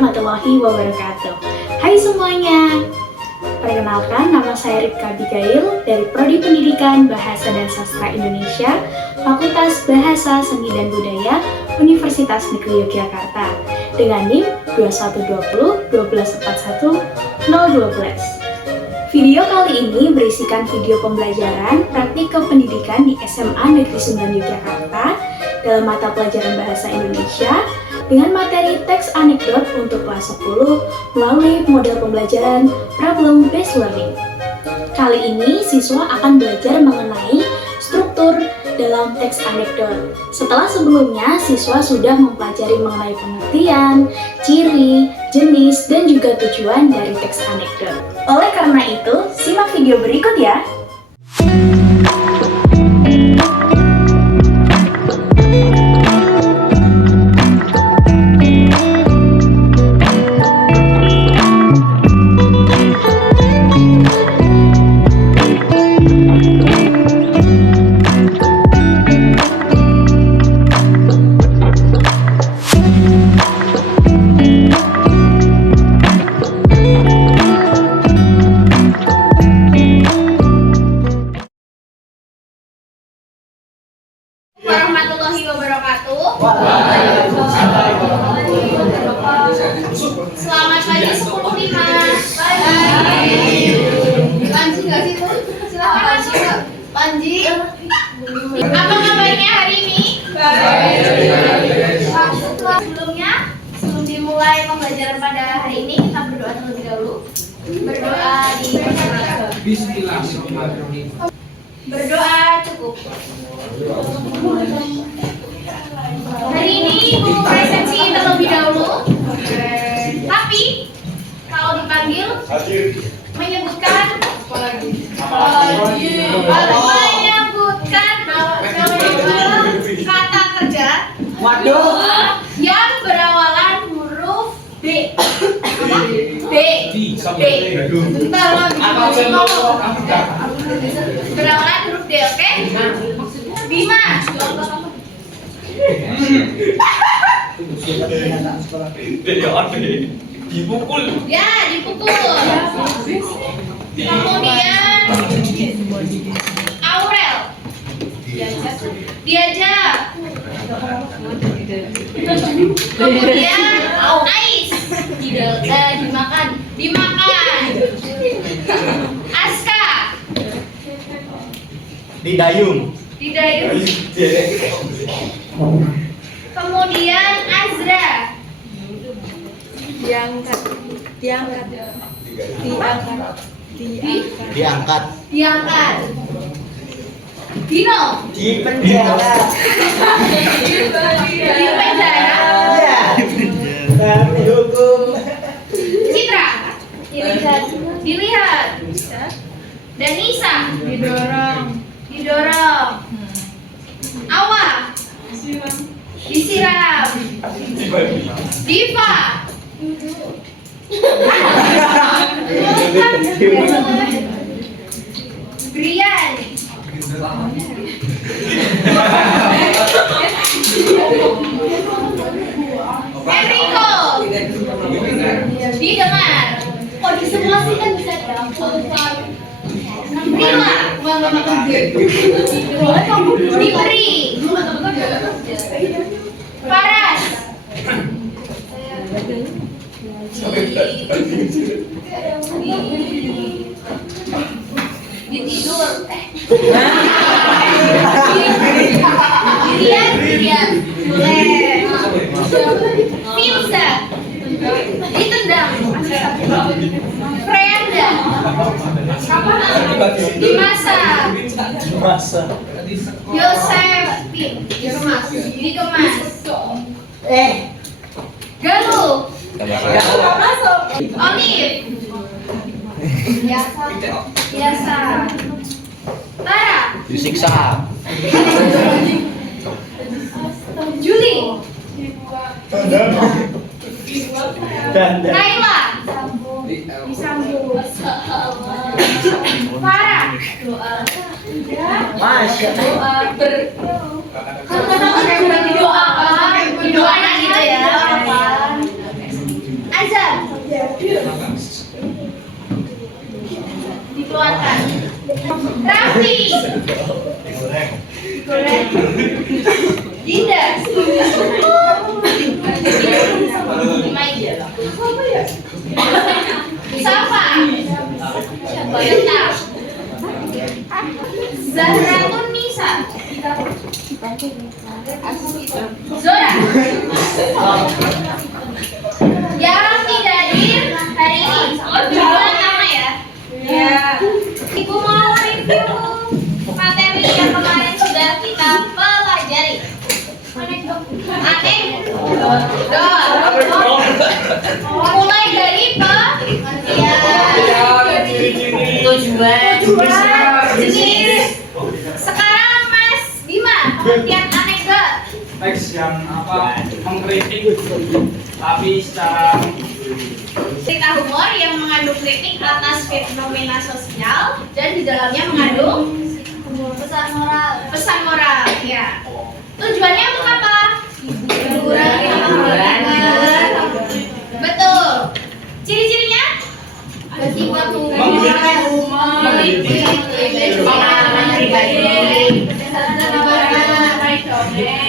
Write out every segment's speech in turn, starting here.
warahmatullahi wabarakatuh. Hai semuanya, perkenalkan nama saya Ripka Abigail dari Prodi Pendidikan Bahasa dan Sastra Indonesia, Fakultas Bahasa, Seni dan Budaya, Universitas Negeri Yogyakarta, dengan NIM 2120 1241 012. Video kali ini berisikan video pembelajaran praktik kependidikan di SMA Negeri 9 Yogyakarta dalam mata pelajaran Bahasa Indonesia dengan materi teks anekdot untuk kelas 10 melalui model pembelajaran Problem Based Learning. Kali ini siswa akan belajar mengenai struktur dalam teks anekdot. Setelah sebelumnya siswa sudah mempelajari mengenai pengertian, ciri, jenis, dan juga tujuan dari teks anekdot. Oleh karena itu, simak video berikut ya. Warahmatullahi wabarakatuh. Selamat pagi sepupu Dimas. Panji nggak sih tuh? Silakan Panji. Apa kabarnya hari ini? Sebelum dimulai pembelajaran pada hari ini, kita berdoa terlebih dahulu. Berdoa di Bismillahirrahmanirrahim. Berdoa cukup. Hari ini mau presensi terlebih dahulu. Tapi kalau dipanggil menyebutkan kata kerja yang berawalan huruf B. B. Berawalan huruf D, oke? Bima. Dipukul. Ya, dipukul. Kemudian Aurel. Diajak. Kemudian Ais. Dimakan. Dimakan. Aska. Didayung. Didayung. Kemudian Azra. Diangkat. Diangkat. Dino. Di penjara. Di penjara. Tapi hukum. Citra. Dilihat. Danisa. Didorong. Awa. Disiram. Diva. Brian. Enrico. Didengar. Oh, disimulasikan bisa dilakukan. Prima. Diberi. Paras. Ditidur. Dilihat. Filsa. Ditendang. Frenda. Dimasa. Yosef. Dikemas. Galuh. Olive. Biasa. Tara. Disiksa. Juli. Dan Naila. Farah. Masya. Doa gitu ya. Dikeluarkan. Raffi. Digoreng. Dinda. Safa. Bentar. Zahratun Nisa. Zora. Yang tidak hadir hari ini. Dua nama ya. Ya. Ibu mau review materi yang kemarin sudah kita pelajari. Aneh. Mulai dari pengertian, tujuan, jenis. Sekarang Mas Bima, pengertian anekdot. Teks yang mengkritik tapi secara Cerita humor yang mengandung kritik atas fenomena sosial dan di dalamnya mengandung pesan moral ya. Tujuannya untuk apa? Hiburan. Betul. Ciri-cirinya? Bertiga pengalaman pribadi.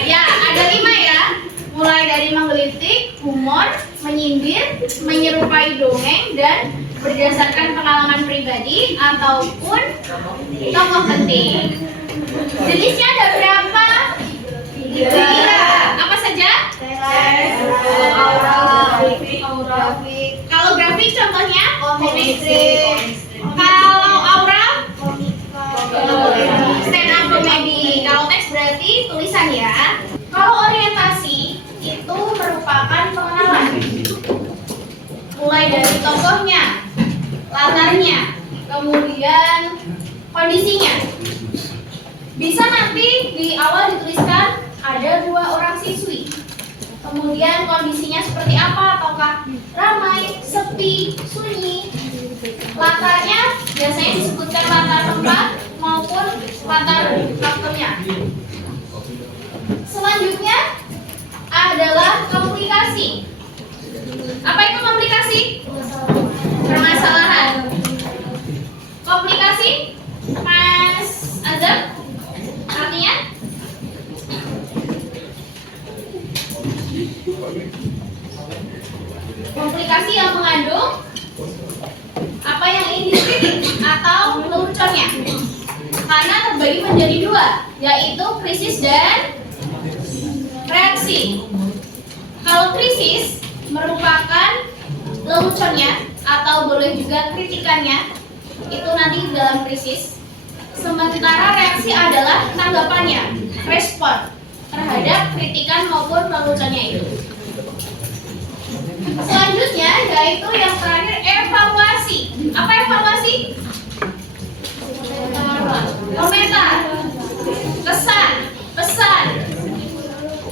Ya, ada 5 ya. Mulai dari menggelitik, humor, menyindir, menyerupai dongeng, dan berdasarkan pengalaman pribadi ataupun tokoh penting. Jenisnya ada berapa? 3. Apa saja? Kalau grafik contohnya? Komik. Kalau aura? Stand up comedy. Kalau teks berarti tulisan ya. Kalau orientasi itu merupakan pengenalan. Mulai dari tokohnya, latarnya, kemudian kondisinya. Bisa nanti di awal dituliskan ada 2 orang siswi. Kemudian kondisinya seperti apa? Ataukah ramai, sepi, sunyi? Latarnya biasanya disebutkan latar tempat maupun latar waktunya. Selanjutnya adalah komplikasi. Apa itu komplikasi? Permasalahan. Komplikasi, Mas Azam, artinya? Komplikasi yang mengandung apa yang ingin dikritik atau leluconnya. Karena terbagi menjadi 2, yaitu krisis dan reaksi. Kalau krisis merupakan leluconnya atau boleh juga kritikannya, itu nanti dalam krisis. Sementara reaksi adalah tanggapannya, respon terhadap kritikan maupun leluconnya itu. Selanjutnya yaitu yang terakhir, evaluasi. Apa evaluasi? Komentar, kesan, pesan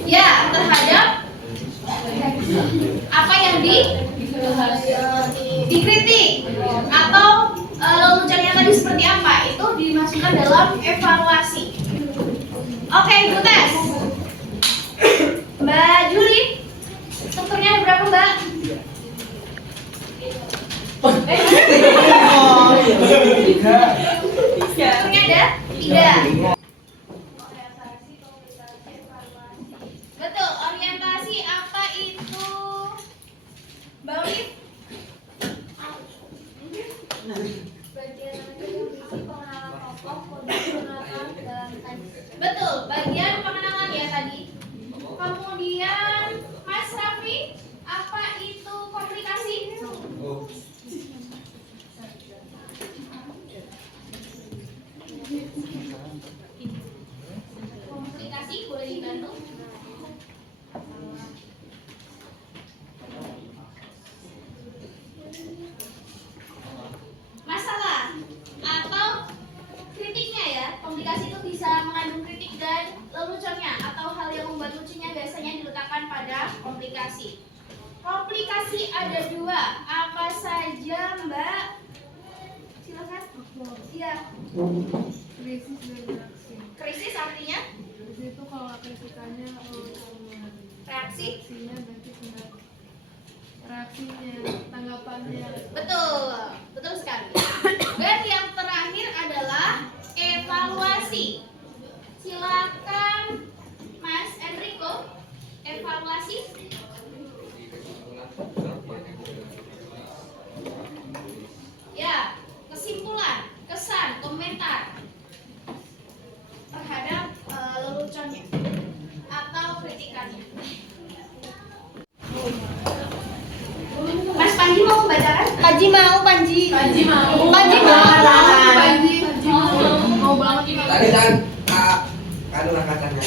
ya terhadap apa yang dikritik atau leluconnya tadi seperti apa, itu dimasukkan dalam evaluasi. Oke, Bu Tes. Mbak Juli, strukturnya ada berapa, Mbak? Strukturnya ada 3. Betul, orientasi apa itu? Mbak Olive? Betul, bagian pengenalan ya tadi. Kemudian Mas Raffi, apa itu komplikasi? Komplikasi boleh dibantu? Masalah atau kritiknya ya. Komplikasi itu bisa mengandung kritik dan leluconnya atau hal yang membuat lucunya biasanya diletakkan pada komplikasi. Komplikasi ada 2. Apa saja, Mbak? Silakan. Iya. Krisis dan reaksi. Krisis artinya? Krisis itu kalau kritikannya Reaksi? reaksinya berarti pendapat. reaksinya, tanggapannya. Betul, betul sekali. Dan yang terakhir adalah evaluasi. Silakan Mas Enrico, evaluasi. Ya, kesimpulan, kesan, komentar terhadap leluconnya atau kritikannya. Mas Panji mau membacakan? Panji mau. Mau banget ini. Tadi kan anu rakatannya.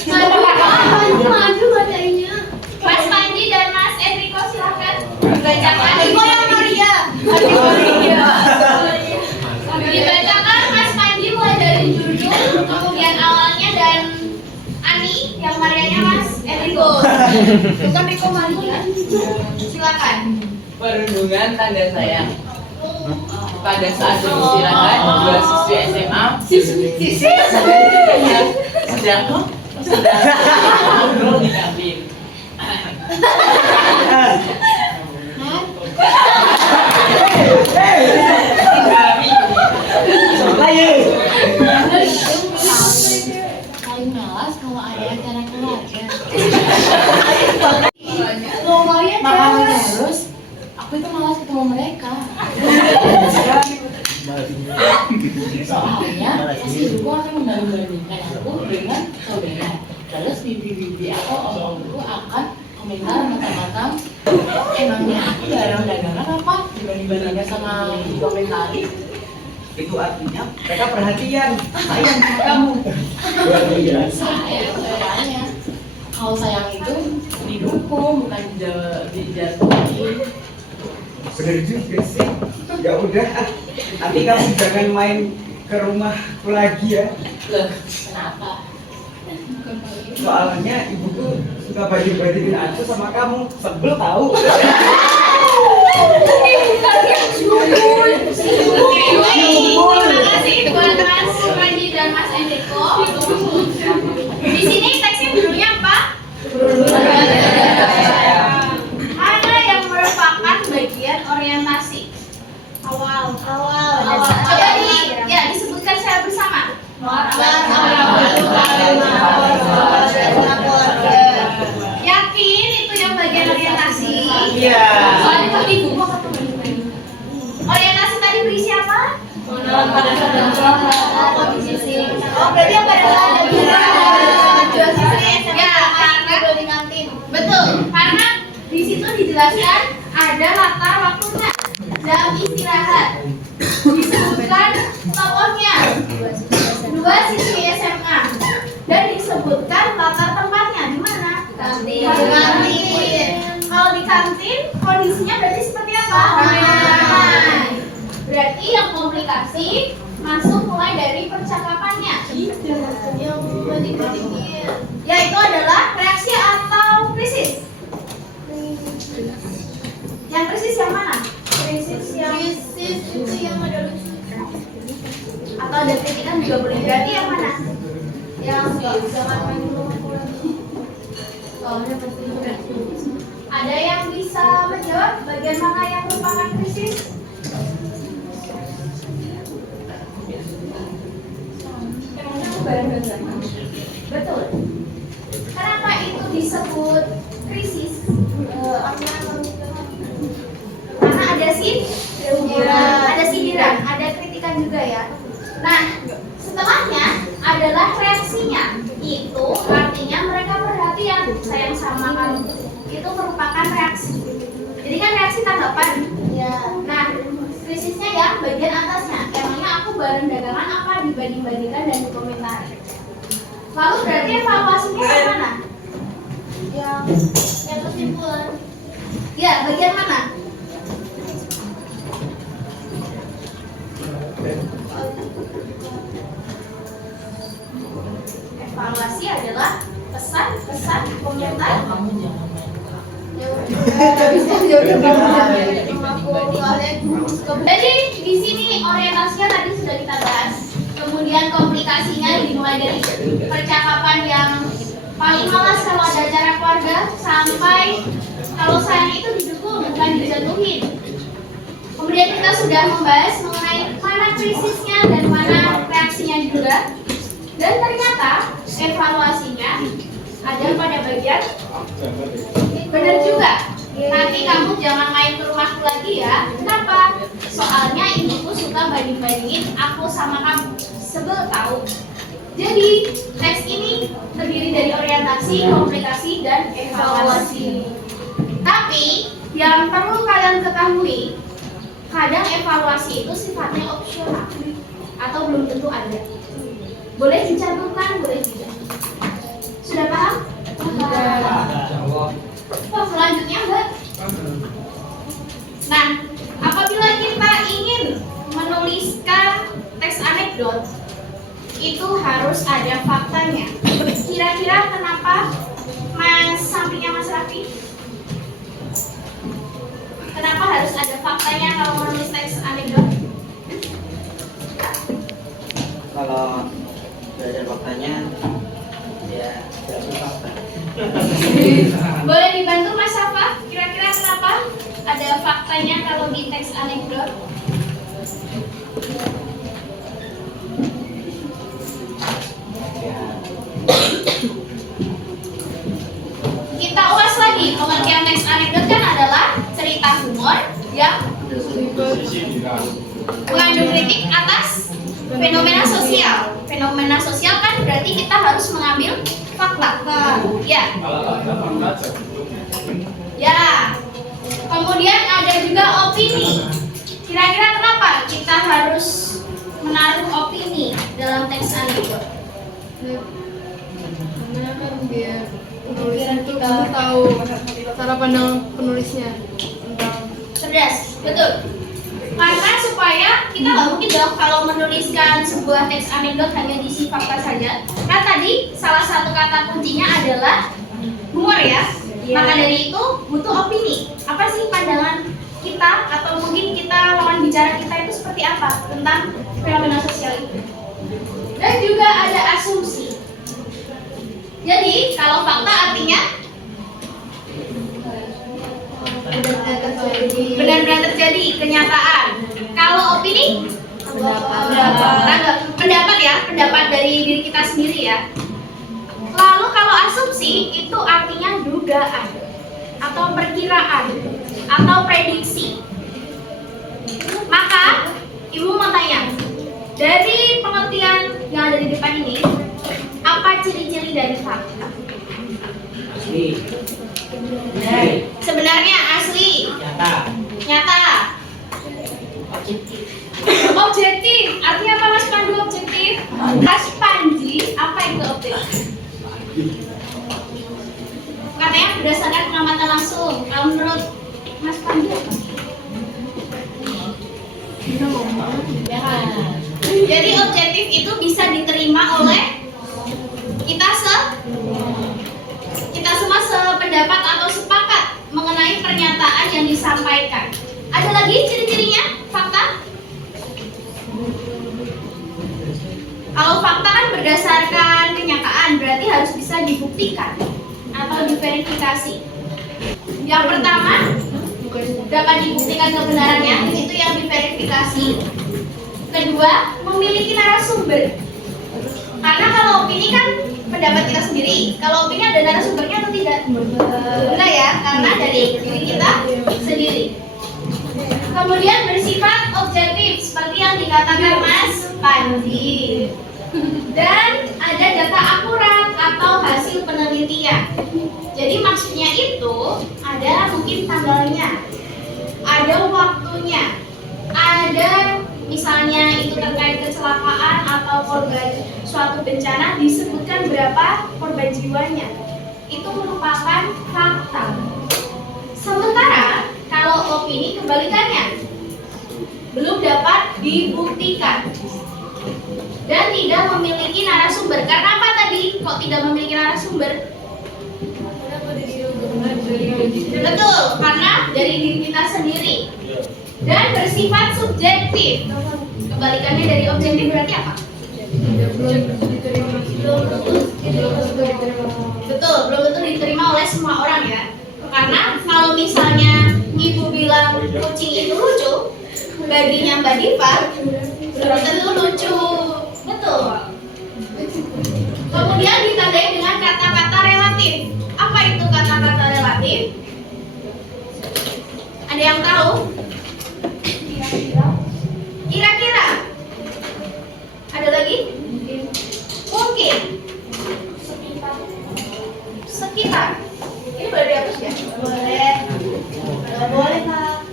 Maju bacanya. Mas Panji dan Mas Enrico silakan dibacakan. Dibacakan Mas Panji mulai dari judul, kemudian awalnya dan Ani yang Marianya Mas Enrico. Bukan Riko Maria. Silakan. Perundungan tanda sayang. Pada saat beristirahat, dua siswi SMA sedang ngobrol di kantin. Paling malas kalau ada acara keluarga. Makanya terus aku itu malas ketemu mereka. Soalnya pasti ibuku akan membanding-bandingkan aku dengan saudara. Terus bibi-bibi atau om-omku akan komentar macam-macam. Emangnya aku jarang dagangan apa dibanding-bandingkan sama dikomentari? Itu artinya mereka perhatian. Sayang sama kamu. Sayangnya kalau sayang itu didukung bukan dijatuhin. Bener juga sih. Ya udah, nanti kamu jangan main ke rumahku lagi ya. Loh, kenapa? Soalnya ibuku suka banding-bandingin aku sama kamu. Sebel tahu. Terima kasih buat Mas Panji dan Mas Enrico. Di sini teksnya judulnya apa? Mana yang merupakan bagian orientasi? Awal. Coba disebutkan secara bersama. Yakin itu yang bagian orientasi? Iya. Soalnya tadi buku orientasi tadi berisi apa? Oh, berarti yang pada saat betul, karena di situ dijelaskan ada latar waktunya, jam istirahat, disebutkan tokohnya, dua siswi SMA, dan disebutkan latar tempatnya di mana? Kantin. Kalau di kantin kondisinya berarti seperti apa? Ramai. Berarti yang komplikasi masuk mulai dari percakapannya. Yaitu adalah reaksi atau krisis. Yang krisis yang mana? Krisis itu yang ada lucu. Atau ada kritikan juga boleh. Berarti yang mana? Yang jangan main dulu. Soalnya pasti ada yang bisa menjawab bagian mana yang merupakan krisis? Betul. Kenapa itu disebut krisis? Karena ada sindiran, ada kritikan juga ya. Nah, setelahnya adalah reaksinya. Itu artinya mereka perhatian, sayang sama kamu. Itu merupakan reaksi. Jadi kan reaksi tanggapan. Ya. Nah, krisisnya ya bagian atasnya. Emangnya aku bareng dagangan apa dibanding-bandingkan dan dikomentari. Lalu berarti evaluasinya ke mana? Yang kesimpulan. Ya, bagian mana? Evaluasi adalah pesan-pesan komentar. Kamu jangan main. Jadi di sini orientasinya tadi sudah kita bahas. Kemudian komplikasinya dimulai dari percakapan yang paling malas kalau ada acara keluarga sampai Kalau sayang itu didukung, bukan dijatuhin. Kemudian kita sudah membahas mengenai mana krisisnya dan mana reaksinya juga. Dan ternyata evaluasinya ada pada bagian benar juga. Nanti kamu jangan main ke rumahku lagi ya. Kenapa? Soalnya ibuku suka banding-bandingin aku sama kamu. Sebel tahu. Jadi teks ini terdiri dari orientasi, komunikasi, dan evaluasi. Tapi yang perlu kalian ketahui, kadang evaluasi itu sifatnya opsional atau belum tentu ada. Boleh dicantumkan, boleh tidak. Sudah paham? Oh, selanjutnya enggak? Nah, apabila kita ingin menuliskan teks anekdot, itu harus ada faktanya. Kira-kira kenapa sampingnya Mas Raffi? Kenapa harus ada faktanya kalau menulis teks anekdot? Kalau tidak ada faktanya, ya tidak ada fakta. Boleh dibantu Mas Safa? Kira-kira kenapa ada faktanya kalau di teks anekdot? Kita ulas lagi, pengertian teks anekdot kan adalah cerita humor yang mengandung kritik atas fenomena sosial. Fenomena sosial kan berarti kita harus mengambil fakta. Ya. Ya. Kemudian ada juga opini. Kira-kira kenapa kita harus menaruh opini dalam teks anekdot? Karena kan biar penulis itu kita tahu cara pandang penulisnya tentang Cerdas, betul. Karena supaya kita nggak mungkin dong kalau menuliskan sebuah teks anekdot hanya diisi fakta saja. Kan tadi salah satu kata kuncinya adalah humor ya. Maka dari itu butuh opini. Apa sih pandangan kita atau mungkin kita lawan bicara kita itu seperti apa tentang fenomena sosial itu? Dan juga ada asumsi. Jadi kalau fakta artinya benar-benar terjadi kenyataan. Kalau opini pendapat ya, pendapat dari diri kita sendiri ya. Lalu kalau asumsi itu artinya dugaan atau perkiraan atau prediksi. Maka ibu mau tanya, dari pengertian yang ada di depan ini, apa ciri-ciri dari fakta? Asli. Sebenarnya asli, nyata, objektif. Artinya apa Mas Pandu objektif? Mas Panji, apa itu objektif? Katanya berdasarkan pengamatan langsung. Kalau menurut Mas Pandu apa? Jadi objektif itu bisa diterima oleh kita semua sependapat atau sepakat mengenai pernyataan yang disampaikan. Ada lagi ciri-cirinya fakta? Kalau fakta kan berdasarkan kenyataan, berarti harus bisa dibuktikan atau diverifikasi. Yang pertama, dapat dibuktikan kebenarannya, itu yang diverifikasi. Kedua, memiliki narasumber. Karena kalau opini kan pendapat kita sendiri. Kalau opini ada narasumbernya atau tidak? Enggak ya, karena dari diri kita sendiri. Kemudian bersifat objektif seperti yang dikatakan Mas Panji. Dan ada data akurat atau hasil penelitian. Jadi maksudnya itu ada mungkin tanggalnya, ada waktunya, ada misalnya itu terkait kecelakaan atau korban suatu bencana disebutkan berapa korban jiwanya. Itu merupakan fakta. Sementara kalau opini kebalikannya, belum dapat dibuktikan dan tidak memiliki narasumber. Karena apa tadi kok tidak memiliki narasumber? Betul, karena dari diri kita sendiri. Dan bersifat subjektif. Kebalikannya dari objektif berarti apa? Betul, belum tentu diterima oleh semua orang ya. Karena kalau Kalau misalnya ibu bilang kucing itu lucu, baginya Mbak Diva belum tentu lucu. Betul. Kemudian ditandai dengan kata-kata relatif. Apa itu kata-kata relatif? Ada yang tahu? Kira-kira. Ada lagi? Mungkin. Sekitar. Ini boleh dihapus ya? Boleh. Boleh, Kak.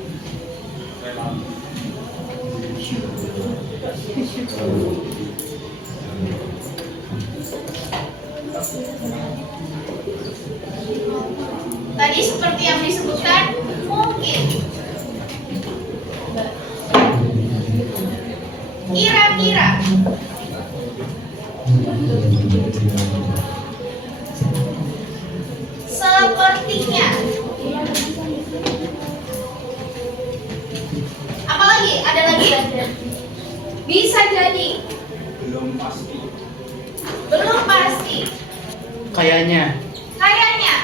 Tadi seperti yang disebutkan, mungkin. Kira-kira. Sepertinya. Apalagi? Ada lagi? Bisa jadi. Belum pasti. Belum pasti. Kayaknya. Kayaknya.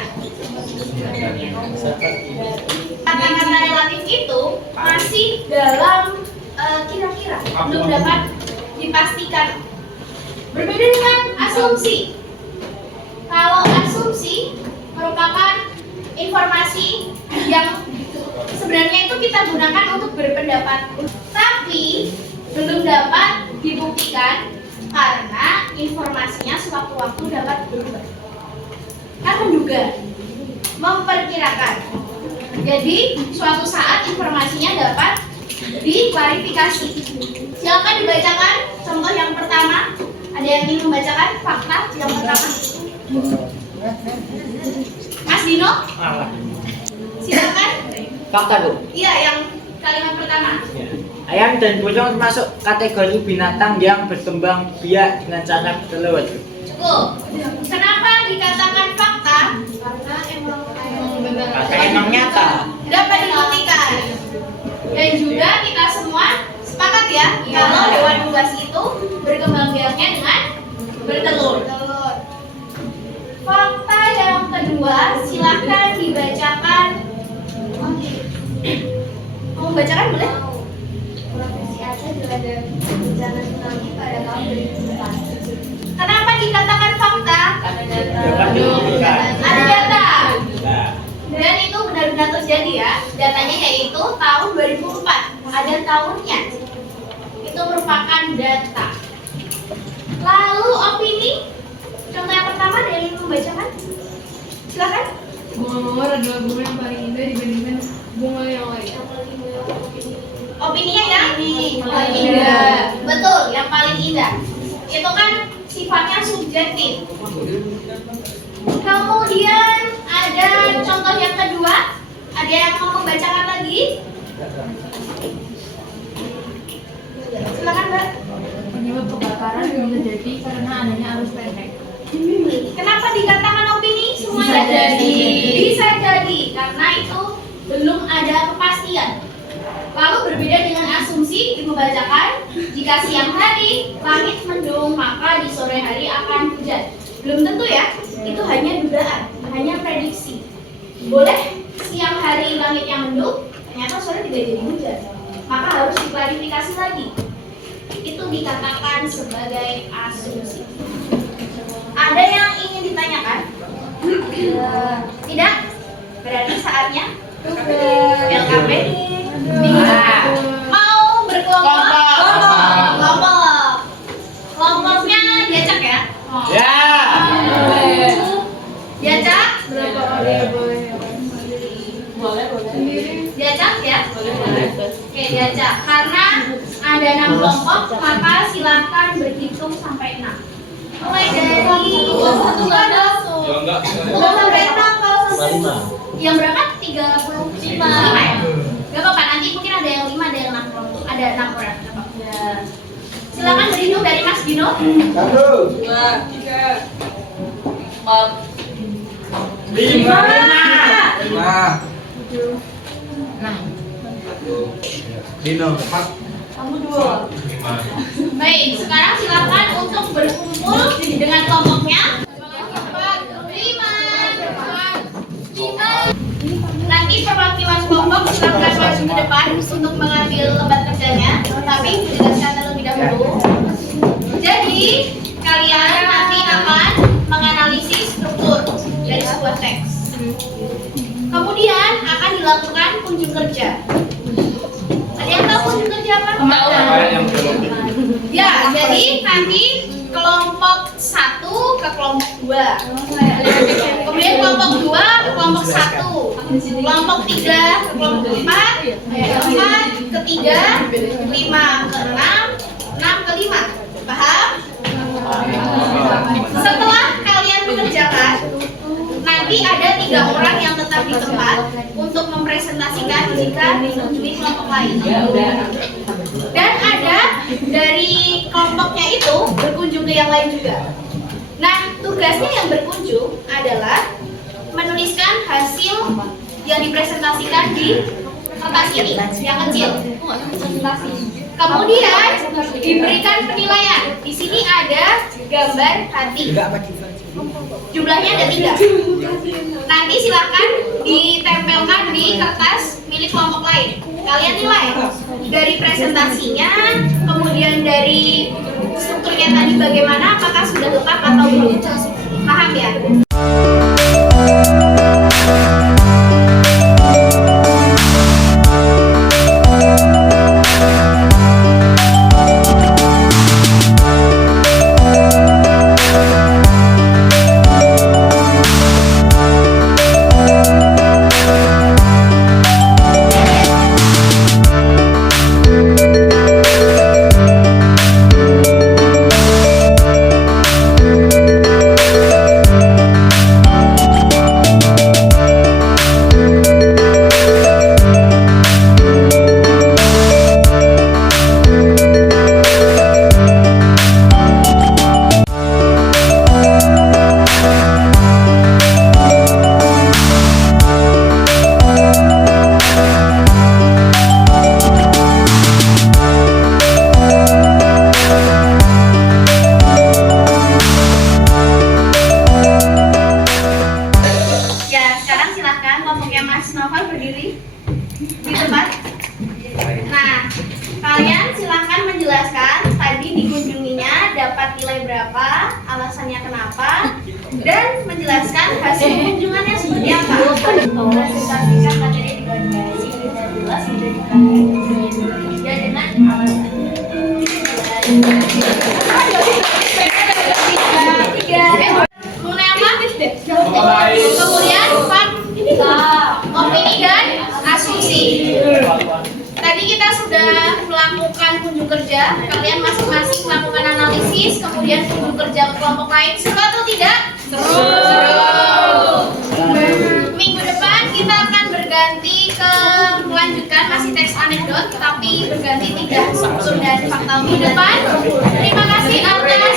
Kata-kata relatif itu masih dalam kira-kira, belum dapat dipastikan. Berbeda dengan asumsi. Kalau asumsi merupakan informasi yang sebenarnya itu kita gunakan untuk berpendapat, tapi belum dapat dibuktikan karena informasinya sewaktu-waktu dapat berubah. Kan menduga, memperkirakan. Jadi suatu saat informasinya dapat diklarifikasi. Silakan dibacakan contoh yang pertama. Ada yang ingin membacakan fakta yang pertama? Mas Dino? Silakan. Fakta, Bu. Iya, yang kalimat pertama. Ayam dan burung masuk kategori binatang yang berkembang biak dengan cara bertelur. Cukup. Kenapa dikatakan fakta? Karena Emang nyata. dapat dibuktikan. Dan juga kita semua sepakat ya, kalau hewan unggas itu berkembang biaknya dengan bertelur. Fakta yang kedua, silakan dibacakan. Mau bacakan boleh? Provinsi Aceh dilanda bencana tsunami pada tahun 2004. Kenapa dikatakan fakta? Dapat dibuktikan. Ada data. Dan itu benar-benar terjadi ya. Datanya yaitu tahun 2004. Ada tahunnya. Itu merupakan data. Lalu opini. Contoh yang pertama ada yang ingin membacakan? Silakan. Bunga mawar adalah bunga yang paling indah dibandingkan bunga yang lain. Opininya yang paling indah. Betul, yang paling indah. Itu kan sifatnya subjektif. Kemudian ada contoh yang kedua. Ada yang mau membacakan lagi? Silakan, Mbak. Penyebab kebakaran bisa terjadi karena adanya arus pendek. Kenapa dikatakan opini? Semuanya Bisa jadi. Bisa jadi karena itu belum ada kepastian. Lalu berbeda dengan asumsi, dibacakan jika siang hari langit mendung maka di sore hari akan hujan. Belum tentu ya, itu hanya dugaan, hanya prediksi. Boleh siang hari langit yang mendung, ternyata sore tidak jadi hujan. Maka harus diklarifikasi lagi. Itu dikatakan sebagai asumsi. Ada yang ingin ditanyakan? Tidak? Berarti saatnya LKP. Mau berkelompok? Kelompok. Kelompoknya diacak ya? Ya. Diacak? Berapa kali boleh? Diacak ya? Oke, diacak. Karena ada 6 kelompok, maka silakan berhitung sampai 6. Mulai dari satu nggak ada. Ya enggak. Sampai 6 kalau sampai yang berapa? 35 ya? Gak apa-apa, nanti mungkin ada yang 5, ada yang 6 kelompok. Ada 6 orang. Gak apa-apa. Silakan berhitung dari Mas Dino. 1, 2, 3, 4, 5. 5. Dino. Kamu 2. Baik, sekarang silakan untuk berkumpul dengan kelompoknya. 5. Nanti untuk mengambil lembar kerjanya, tapi dijelaskan terlebih dahulu. Jadi, kalian nanti akan menganalisis struktur dari sebuah teks. Kemudian akan dilakukan kunjung kerja. Ada yang tahu kunjung kerja apa? Ya, jadi nanti kelompok 1 ke kelompok 2. Kemudian kelompok 2 ke kelompok 1. Kelompok 3 ke kelompok 4. 4 ke 3, 5 ke 6, 6 ke 5. Paham? Setelah kalian mengerjakan, nanti ada 3 orang yang tetap di tempat untuk mempresentasikan jika dikunjungi kelompok lain. Dan ada dari kelompoknya itu berkunjung ke yang lain juga. Nah, tugasnya yang berkunjung adalah menuliskan hasil yang dipresentasikan di kertas ini yang kecil. Kemudian diberikan penilaian. Di sini ada gambar hati. Jumlahnya ada 3. Nanti silakan ditempelkan di kertas milik kelompok lain. Kalian nilai dari presentasinya, kemudian dari strukturnya tadi bagaimana, apakah sudah lengkap atau belum. Paham ya? Kalian silahkan menjelaskan tadi dikunjunginya dapat nilai berapa, alasannya kenapa, dan menjelaskan hasil kunjungannya seperti apa. Presentasikan materi di bagian dengan jelas menjadikan ketiga dengan alasan. Mengenai apa? Kemudian opini dan asumsi. Tadi kita sudah melakukan kunjung kerja, kalian masing-masing melakukan analisis, kemudian kunjung kerja ke kelompok lain. Seru atau tidak? Seru. Minggu depan kita akan berganti ke melanjutkan masih teks anekdot, tapi berganti tidak struktur dan fakta minggu depan. Terima kasih atas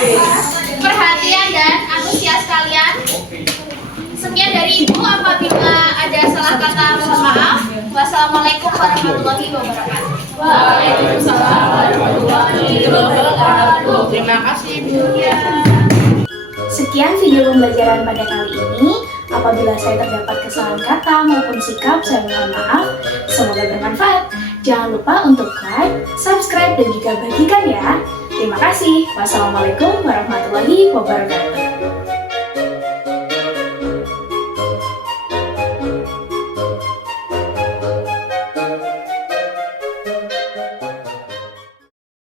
perhatian dan antusias kalian. Sekian dari Ibu, apabila ada salah kata mohon maaf. Wassalamualaikum warahmatullahi wabarakatuh. Waalaikumsalam warahmatullahi wabarakatuh. Terima kasih Ibu. Sekian video pembelajaran pada kali ini. Apabila saya terdapat kesalahan kata maupun sikap, saya mohon maaf. Semoga bermanfaat. Jangan lupa untuk like, subscribe, dan juga bagikan ya. Terima kasih. Wassalamualaikum warahmatullahi wabarakatuh.